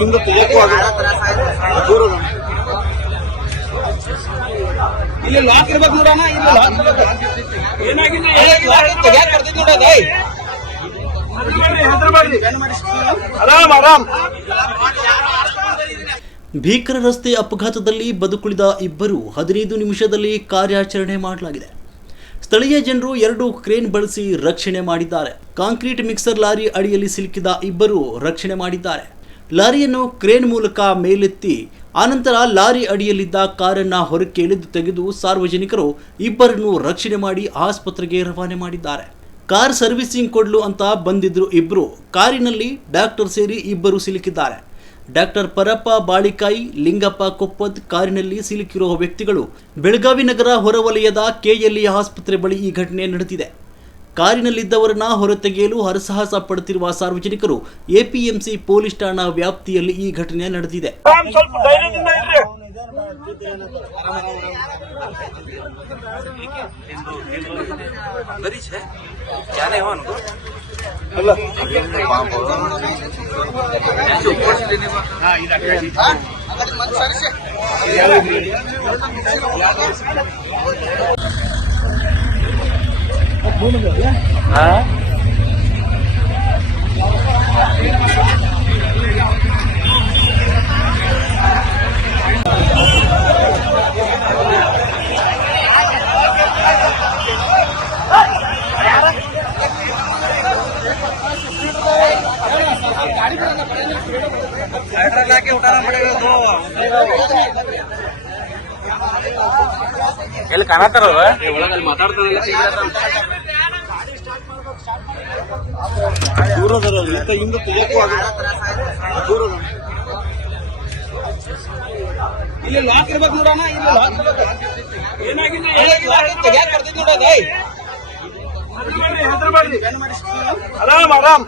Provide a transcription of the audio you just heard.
ಹಿಂದೆ ತೆಗೆಯಕ್ಕೂ ದೂರ ಇಲ್ಲಿ ಲಾಕ್ ಇರ್ಬೇಕು ನೋಡೋಣ. ಇಲ್ಲಿ ಆರಾಮ್ ಆರಾಮ್. ಭೀಕರ ರಸ್ತೆ ಅಪಘಾತದಲ್ಲಿ ಬದುಕುಳಿದ ಇಬ್ಬರು 15 ನಿಮಿಷದಲ್ಲಿ ಕಾರ್ಯಾಚರಣೆ ಮಾಡಲಾಗಿದೆ. ಸ್ಥಳೀಯ ಜನರು 2 ಕ್ರೇನ್ ಬಳಸಿ ರಕ್ಷಣೆ ಮಾಡಿದ್ದಾರೆ. ಕಾಂಕ್ರೀಟ್ ಮಿಕ್ಸರ್ ಲಾರಿ ಅಡಿಯಲ್ಲಿ ಸಿಲುಕಿದ ಇಬ್ಬರು ರಕ್ಷಣೆ ಮಾಡಿದ್ದಾರೆ. ಲಾರಿಯನ್ನು ಕ್ರೇನ್ ಮೂಲಕ ಮೇಲೆತ್ತಿ ಆನಂತರ ಲಾರಿ ಅಡಿಯಲ್ಲಿದ್ದ ಕಾರನ್ನು ಹೊರಕ್ಕೆ ಎಳೆದು ತೆಗೆದು ಸಾರ್ವಜನಿಕರು ಇಬ್ಬರನ್ನು ರಕ್ಷಣೆ ಮಾಡಿ ಆಸ್ಪತ್ರೆಗೆ ರವಾನೆ ಮಾಡಿದ್ದಾರೆ. ಕಾರ್ ಸರ್ವಿಸಿಂಗ್ ಕೊಡ್ಲು ಅಂತ ಬಂದಿದ್ರು ಇಬ್ಬರು. ಕಾರಿನಲ್ಲಿ ಡಾಕ್ಟರ್ ಸೇರಿ ಇಬ್ಬರು ಸಿಲುಕಿದ್ದಾರೆ. ಡಾಕ್ಟರ್ ಪರಪ್ಪ ಬಾಳಿಕಾಯಿ, ಲಿಂಗಪ್ಪ ಕೊಪ್ಪದ್ ಕಾರಿನಲ್ಲಿ ಸಿಲುಕಿರುವ ವ್ಯಕ್ತಿಗಳು ಬೆಳಗಾವಿ ನಗರ ಹೊರವಲಯದ ಕೆಎಲ್ಇ ಆಸ್ಪತ್ರೆ ಬಳಿ ಈ ಘಟನೆ ನಡೆದಿದೆ. ಕಾರಿನಲ್ಲಿದ್ದವರನ್ನ ಹೊರತೆಗೆಯಲು ಹರಸಾಹಸ ಪಡುತ್ತಿರುವ ಸಾರ್ವಜನಿಕರು ಎಪಿಎಂಸಿ ಪೊಲೀಸ್ ಠಾಣಾ ವ್ಯಾಪ್ತಿಯಲ್ಲಿ ಈ ಘಟನೆ ನಡೆದಿದೆ. ಎಲ್ಲಿ ಕಾಣತ್ತಾರ ಒಳಗಲ್ಲಿ ಮಾತಾಡ್ತಾರಲ್ಲ ದೂರ ಹಿಂದೆ ತೆಗೆಯಕ್ಕೂ ದೂರ ಇಲ್ಲಿ ಲಾಕ್ ಇರ್ಬೇಕು ನೋಡೋಣ. ಇಲ್ಲಿ ತೆಗಿಯಾಕ ಬರ್ತೈತಿ ನೋಡೋದು. ಆರಾಮ್ ಆರಾಮ್.